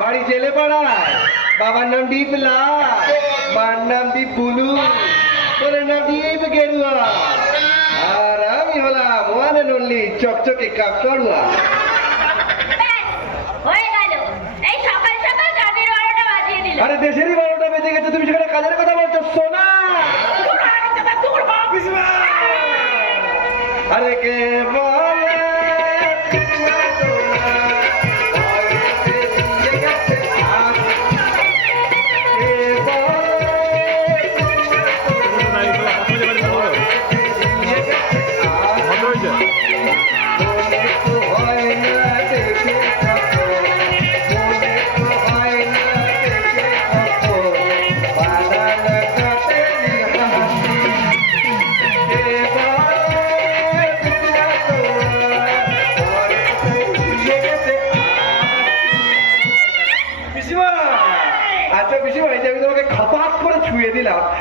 বাড়ি জেলে পাড়ায়, বাবার নাম ডিপলা, মার নাম দীপ বুলু, তোর নাম দীপ গেরুয়া, আর আমি হলাম ওয়ান এন্ড অনলি চকচকে কাপ তরুয়া। আরে দেশেরই 12টা বেজে গেছে, তুমি সেখানে কাজের কথা বলছো? সোনা আরে কে বলে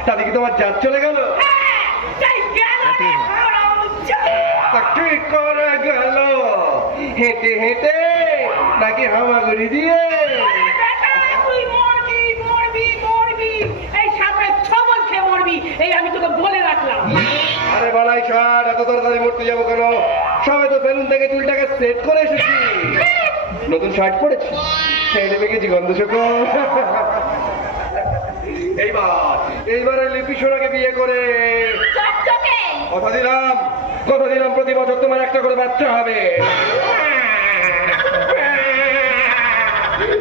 তাতে কি তোমার জাত চলে গেল? কি করে গেল? হেঁটে হেঁটে নাকি হামাগুড়ি দিয়ে? আমি তোকে বলে রাখলাম। আরে বালাই সার, এত তাড়াতাড়ি মরতে যাবো কেন? সবে তো সেলুন থেকে চুলটাকে সেট করে এসেছি, নতুন শার্ট পরেছি, সেই নেমে গেছি গন্ধ শুকো। এইবারে লিপি সোনাকে বিয়ে করে কথা দিলাম প্রতি বছর তোমার একটা করে বাচ্চা হবে।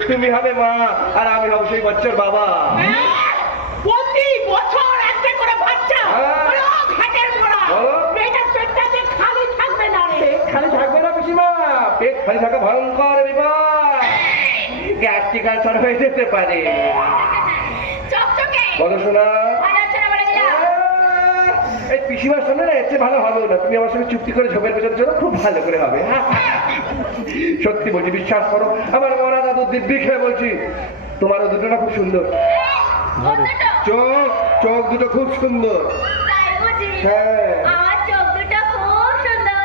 তুমি হবে মা আর আমি হব সেই বাচ্চার বাবা। প্রতি বছর একটা করে বাচ্চা? খালি থাকবে না রে। খালি থাকবে না পিসিমা, পেট খালি থাকা ভয়ঙ্কর বিপদ, গ্যাস্ট্রিক আলসার হয়ে যেতে পারে। বলো শোনা, এই পিসিমার সামনে না এর চেয়ে ভালো হবে না, তুমি আমার সঙ্গে চুক্তি করে ঝোপের পেছনে চলো, খুব ভালো করে হবে। সত্যি বলছি, বিশ্বাস করো, আমার মরা দাদুর দিব্যি খেয়ে বলছি, তোমারও দুটো না খুব সুন্দর, চোখ দুটো খুব সুন্দর। হ্যাঁ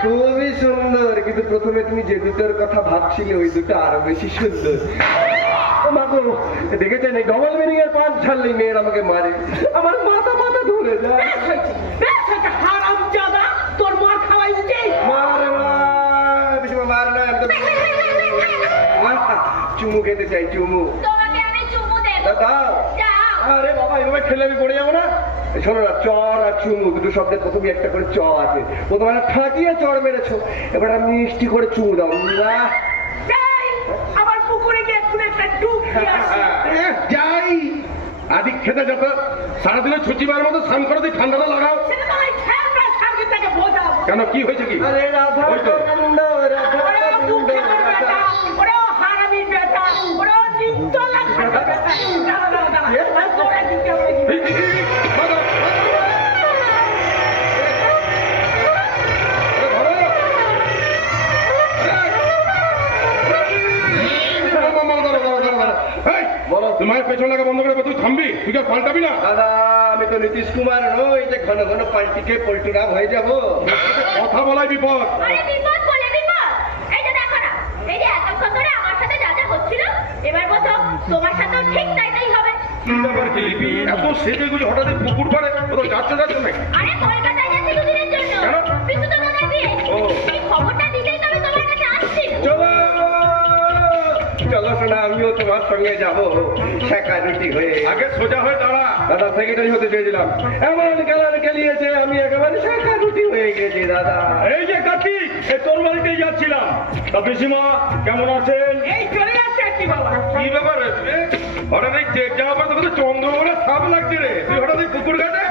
খুবই সুন্দর, কিন্তু প্রথমে তুমি যে দুটোর কথা ভাবছিলে ওই দুটো আরো বেশি সুন্দর। দেখেছেন এই ডবল মিনিং এর পাঁচ ছাড়লেই মেয়ের আমাকে মারে, আমার মাথা ধরে যায়। তোর মার খাওয়াই উচিত। মার না, চুমু খেতে চাই, চুমু দাও। আরে বাবা, এভাবে খেলে আমি পড়ে যাবো না। শোনো না, চর আর চুমু দুটো শব্দের প্রথমে একটা করে চ আছে, প্রথমে ঠাকিয়ে চর মেরেছো, এবার আমি মিষ্টি করে চুমু দাও। আমার পুকুরে গিয়ে একটু একটা ডুব যাই, আদিক খেতে যত সারাদিনে ছুচিবার মতো স্নান করে দিই, ঠান্ডাটা লাগাও। কেন, কি হয়েছে কি? আরে রাধা তোমার পেছন লাগা বন্ধ করে তুই থামবি, তুই কে পাল্টাবি না? দাদা, আমি তো নীতিশ কুমার নই যে ঘন ঘন পাল্টি খেয়ে পল্টুরাম হয়ে যাবো। কথা বলাই বিপদ। তোমার সাথেও ঠিক তাই হবে। কি ব্যাপার কি লিপি, এত সেজে গুলো হঠাৎ পুকুর পাড়ে ও তো যাচ্ছে নাকি? আরে কলকাতায় যাচ্ছি দুদিনের জন্য, বিশু তো দাদা দিয়ে এই খবরটা দিলেই তবে তোমার কাছে আসছি। চলো শোনা, আমিও তোমার সঙ্গে যাবো শেখা রুটি হয়ে। আগে সোজা হয়ে দাঁড়া। দাদা, সেক্রেটারি হতে চেয়েছিলাম, এমন কালার গেলিয়েছে আমি একেবারে শেখা রুটি হয়ে গেছি। দাদা, এই যে কার্তিক, এই তোর বাড়িতেই যাচ্ছিলাম। তা পিসিমা কেমন আছেন? এই চলে যাচ্ছে কি বাবা। কি ব্যাপার হঠাৎ এই চেক যাওয়ার পর তোমাদের চন্দ্রবনে সাপ লাগছে রে, তুই হঠাৎ এই পুকুর ঘাটে?